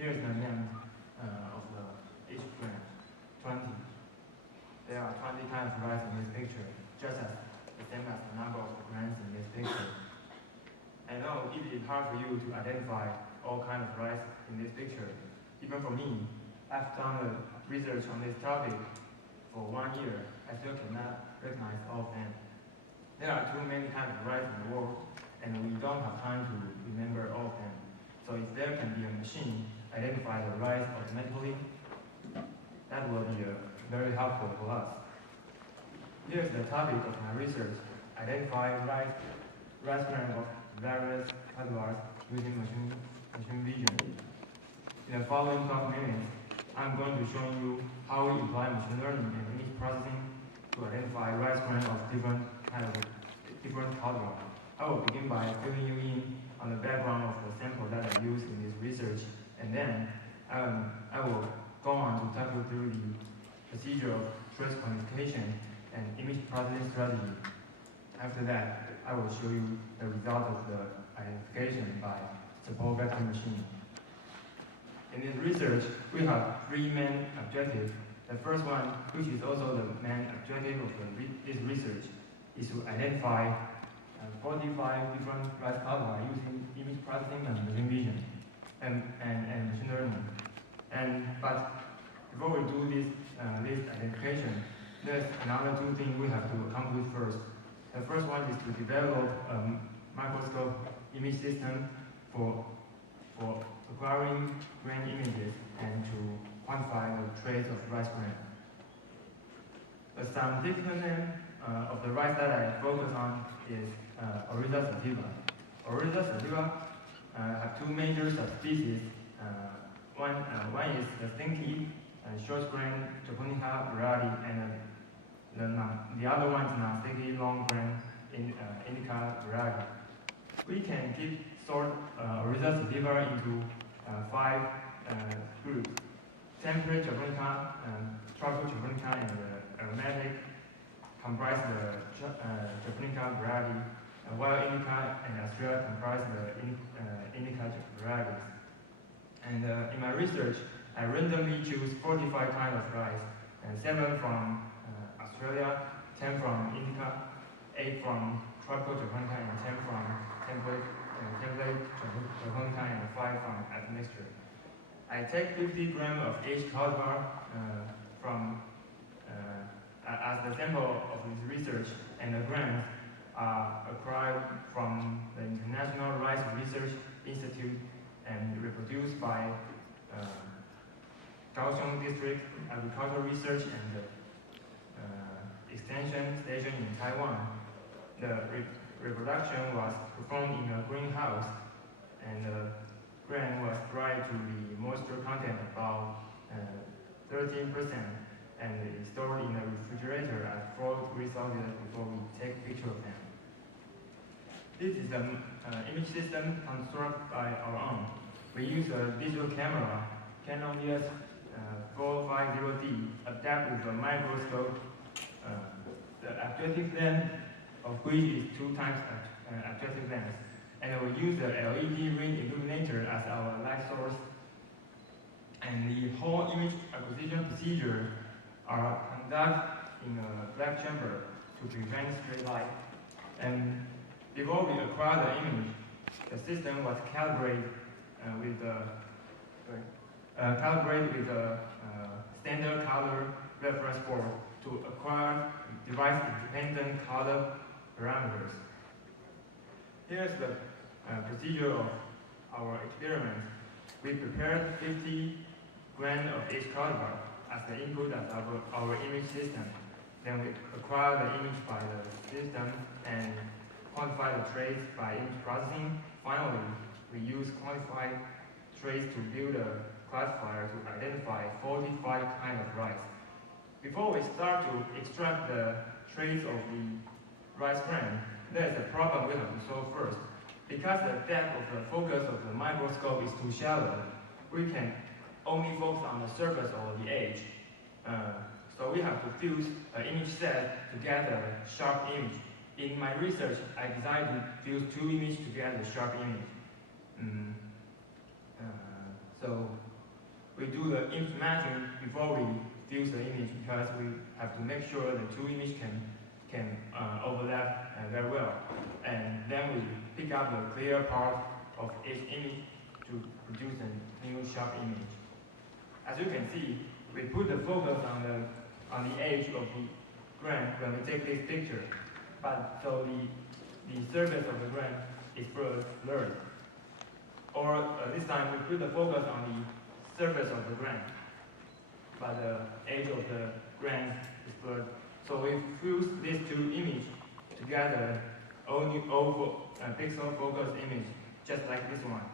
Here is the name of each grain, 20. There are 20 kinds of rice in this picture, just as the same as the number of grains in this picture. I know it is hard for you to identify all kinds of rice in this picture. Even for me, I've done research on this topic for 1 year. I still cannot recognize all of them. There are too many kinds of rice in the world, and we don't have time to remember all of them. So if there can be a machine identify the rice automatically, that will be very helpful for us. Here's the topic of my research: identify rice grain of various cultivars using machine vision. In the following 12 minutes, I'm going to show you how we apply machine learning and image processing to identify rice grain of different cultivars. I will begin by filling you in on the background of the sample that I used in this research, and then I will go on to talk you through the procedure of trace quantification and image processing strategy. After that, I will show you the result of the identification by support vector machine. In this research, we have 3 main objectives. The first one, which is also the main objective of this research, is to identify 45 different rice cultivars using image processing and machine vision and machine learning. But before we do this identification, there's another 2 things we have to accomplish first. The first one is to develop a microscope image system for acquiring grain images and to quantify the trace of rice grain. The scientific name of the rice that I focus on is Oryza sativa. Oryza sativa have 2 major subspecies. One is the stinky short grain Japonica variety, and the other one is non-sticky long grain indica variety. We can sort Oryza sativa into 5 groups: temperate Japonica, tropical Japonica, and aromatic comprise the Japonica variety, while indica and Australia comprise the indica varieties. And in my research, I randomly choose 45 kinds of rice, and 7 from Australia, 10 from indica, 8 from tropical Japonica, and 10 from temperate Japonica, and 5 from admixture. I take 50 grams of each cultivar as the sample of this research, and the grams are acquired from the International Rice Research Institute and reproduced by Kaohsiung District Agricultural Research and Extension Station in Taiwan. The reproduction was performed in a greenhouse, and the grain was dried to the moisture content about 13%, and is stored in a refrigerator at 4 degrees Celsius before we take a picture of them. This is an image system constructed by our own. We use a digital camera, Canon EOS 450D, adapted with a microscope. The objective length of which is 2 times objective length, and we use the LED ring illuminator as our light source. And the whole image acquisition procedure are conducted in a black chamber to prevent stray light. And before we acquire the image, the system was calibrated with a standard color reference board to acquire device-independent color parameters. Here's the procedure of our experiment. We prepared 50 grams of each cultivar as the input of our image system. Then we acquire the image by the system and quantify the trace by image processing. Finally, we use quantified trace to build a classifier to identify 45 kinds of rice. Before we start to extract the trace of the rice grain, there's a problem we have to solve first. Because the depth of the focus of the microscope is too shallow, we can only focus on the surface or the edge. So we have to fuse an image set to get a sharp image. In my research, I decided to fuse 2 images to get a sharp image. So do the image matching before we fuse the image, because we have to make sure the two images can overlap very well. And then we pick up the clear part of each image to produce a new sharp image. As you can see, we put the focus on the edge of the grain when we take this picture, but so the surface of the grain is blurred. Or this time we put the focus on the surface of the grain, but the edge of the grain is blurred. So we fuse these two images together, all pixel focused image, just like this one.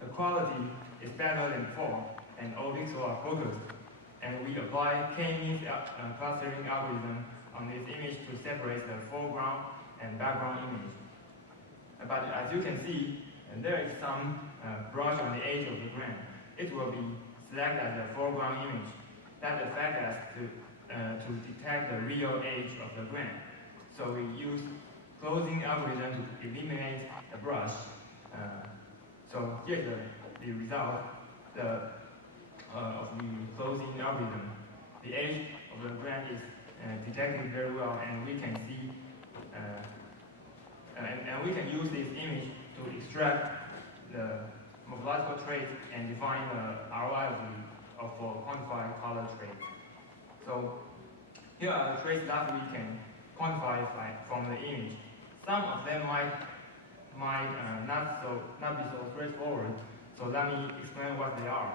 The quality is better than before, and all pixels are focused. And we apply K-means clustering algorithm on this image to separate the foreground and background image. But as you can see, there is some brush on the edge of the grain. It will be selected as the foreground image. That affects us to detect the real edge of the grain. So we use closing algorithm to eliminate the brush. So here's the result of the closing algorithm. The edge of the grain is detected very well, and we can see, and we can use this image to extract the morphological traits and define the ROI of quantified color traits. So here are the traits that we can quantify from the image. Some of them might not be so straightforward. So let me explain what they are.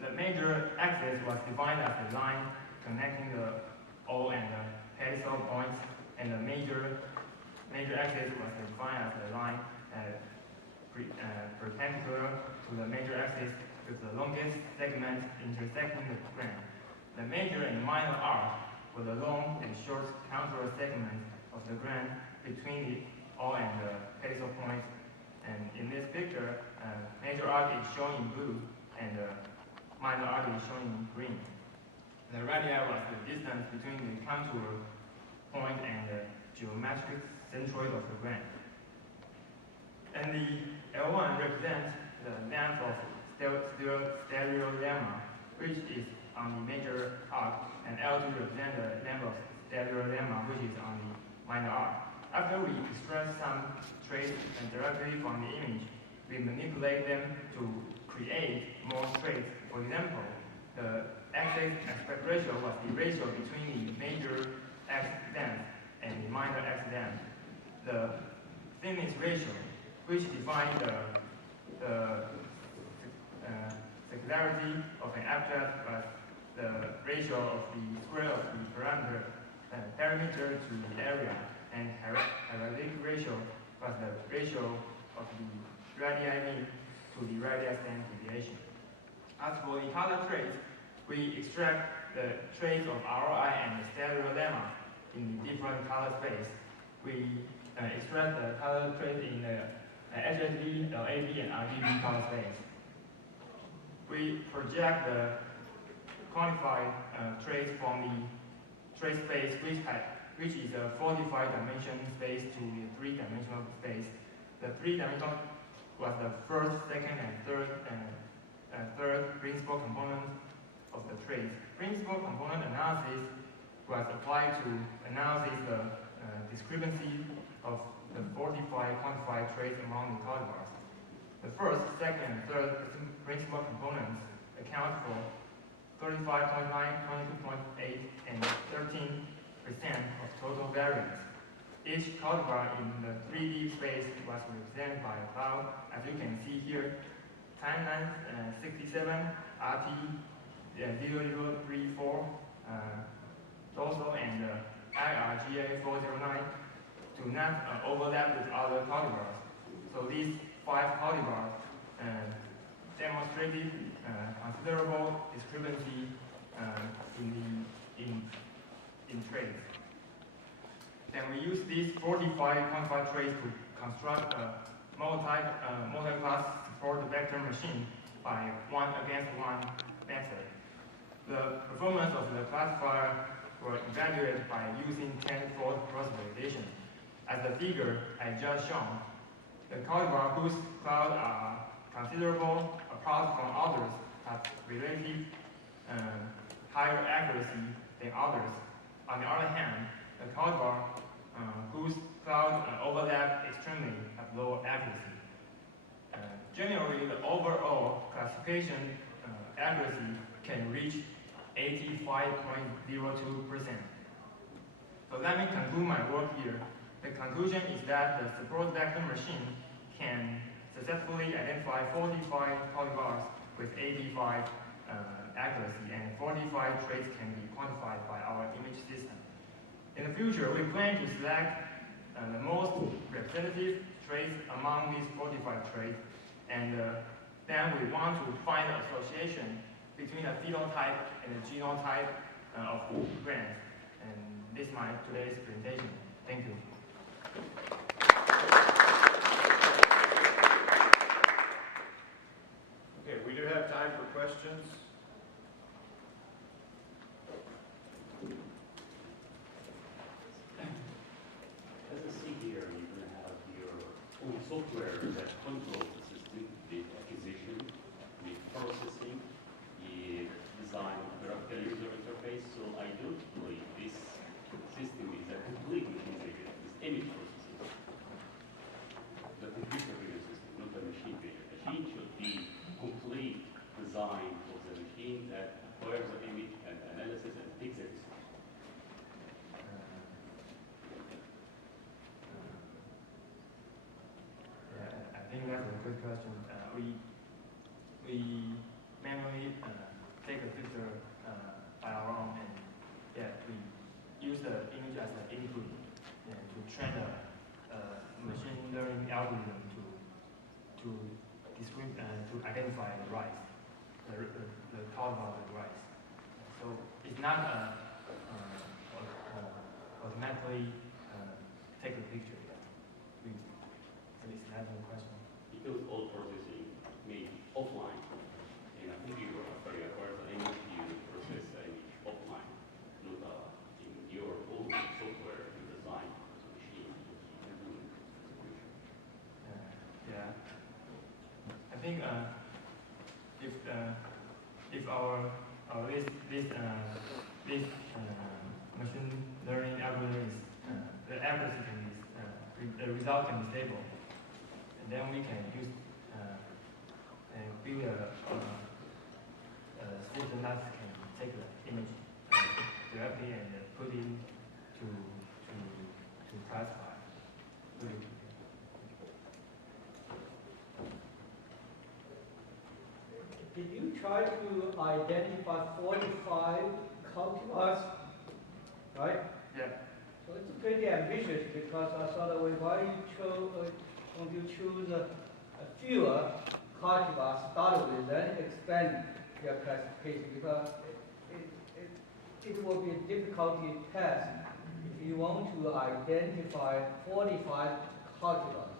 The major axis was defined as the line connecting the O and the pedestal points, and the major axis was defined as the line perpendicular to the major axis with the longest segment intersecting the grain. The major and minor arc were the long and short contour segments of the grain between the O and the pedestal points. And in this picture, major arc is shown in blue, and minor arc is shown in green. The radii was the distance between the contour point and the geometric centroid of the grain. And the L1 represents the length of stereogram, which is on the major arc, and L2 represents the length of stereogram, which is on the minor arc. After we extract some traits directly from the image, we manipulate them to create more traits. For example, the aspect ratio was the ratio between the major X length and the minor X length. The thickness ratio, which defines the circularity of an object, was the ratio of the square of the perimeter to the area, and hierarchical ratio was the ratio of the radii mean to the radii standard deviation. As for the color traits, we extract the traits of ROI and the stereogram in different color space. We extract the color traits in the HSV, LAB, and RGB color space. We project the quantified traits from the trait space, which is a 45-dimension space to the 3-dimensional space. The 3-dimensional was the first, second, and third principal component of the traits. Principal component analysis was applied to analyze the discrepancy of the 45 quantified traits among the cultivars. The first, second, and third principal components account for 35.9, 22.8, and 13% of total variance. Each cultivar in the 3D space was represented by a cloud, as you can see here. Timeline 67, RT 0034, Dorsal, and IRGA 409 do not overlap with other cultivars. So these 5 cultivars demonstrated considerable discrepancy in traits. Then we use these 45 quantified traits to construct a multi-class support vector machine by 1-against-1 method. The performance of the classifier were evaluated by using 10-fold cross-validation. As the figure I just shown, the cultivar whose clouds are considerable plots from others have relative higher accuracy than others. On the other hand, the cultivar whose clouds overlap extremely have low accuracy. Generally, the overall classification accuracy can reach 85.02%. So let me conclude my work here. The conclusion is that the support vector machine can successfully identify 45 cultivars with 85 accuracy, and 45 traits can be quantified by our image system. In the future, we plan to select the most representative traits among these 45 traits, and then we want to find the association between the phenotype and the genotype of grains. And this is my today's presentation. Thank you. Okay, we do have time for questions. As I see here, you're going to have your own software that controls the system, the acquisition, the processing, the design of the graphical user interface. So I don't believe this system is a completely integrated, this image processing. The computer vision system, not the machine vision. The machine should be complete design for the machine that acquires the image and analysis and takes it. I think that's a good question. We manually take a picture by our own, and we use the image as an input to train a machine learning algorithm to identify the rice, the cultivar of the rice. So it's not automatically take a picture. So it's not a question. Because all processing made offline in a computer, after you acquire the image, you process the image offline, not in your own software you design the machine. I think if our this machine learning algorithm is the accuracy can be the result can be stable, and then we can use and build a system that can take the image directly and put it to classify. Did you try to identify 45 cultivars, right? Yeah. So it's pretty ambitious, because I thought, why don't you choose a fewer cultivars to start with, then expand your classification, because it will be a difficulty task if you want to identify 45 cultivars.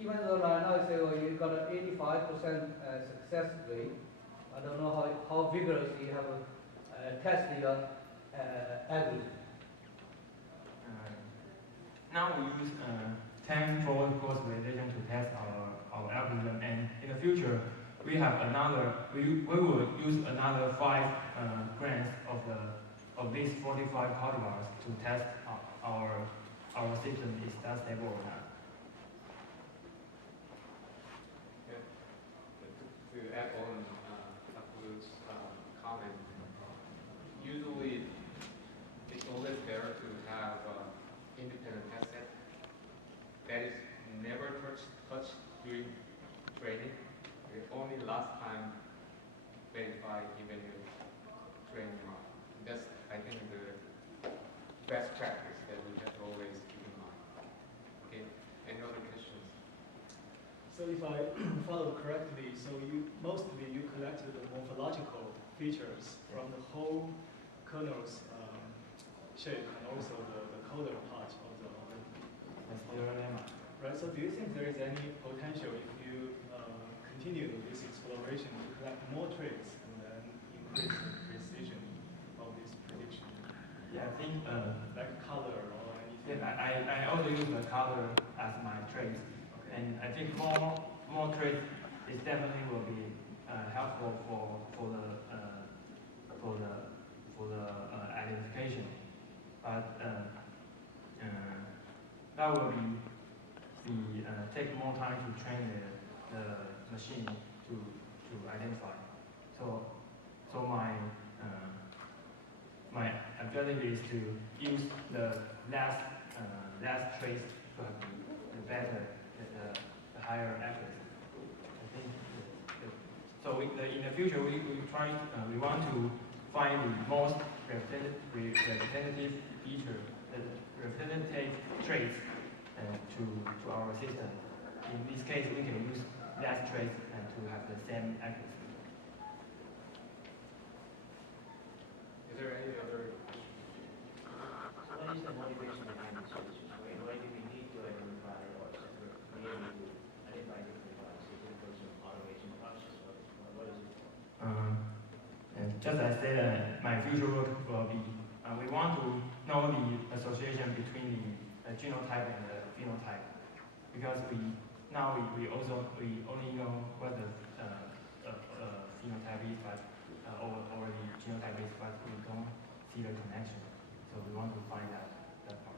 Even though right now I say, well, you got an 85% success rate, I don't know how vigorously you have tested your algorithm. Now we use 10-fold cross validation to test our algorithm, and in the future we have another. We will use another 5 grams of these 45 cultivars to test our system is that stable or not. To echo on Taku's comment, usually it's always better to have independent test set that is never touched during training. It only last time verify even you train on. That's, I think, the best practice that we have to always keep in mind. Okay, any other questions? So if I follow correctly, so you collected the morphological features from the whole kernel's shape and also the coder part of the right. So do you think there is any potential if you continue this exploration to collect more traits and then increase the precision of this prediction? Yeah, I think like color or anything. I also use the color as my traits. And I think more more traits is definitely will be helpful for the identification, but that will be take more time to train the machine to identify. So my my objective is to use the last trace to have the better, the higher accuracy. I think so. In the future, we want to find the most representative feature, representative traits to our system. In this case, we can use less traits to have the same accuracy. Is there any other questions? What is the motivation behind this solution? Why do we need to identify or be able to identify different devices? Is it because of automation process or what is it for? And just as I said, my future work will be, we want to know the association between the genotype and the phenotype, because we only know what the phenotype is, but or the genotype is, but we don't see the connection. So we want to find out that part.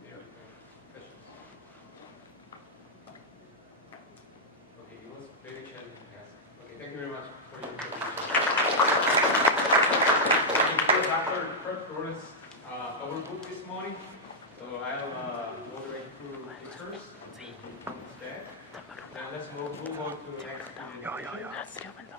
Any other questions? Okay, it was very challenging task. Okay, thank you very much for your presentation. Okay, Dr. Kurt Lawrence overbooked this morning, so I'll moderate through pictures instead. Now let's move on to the next presentation.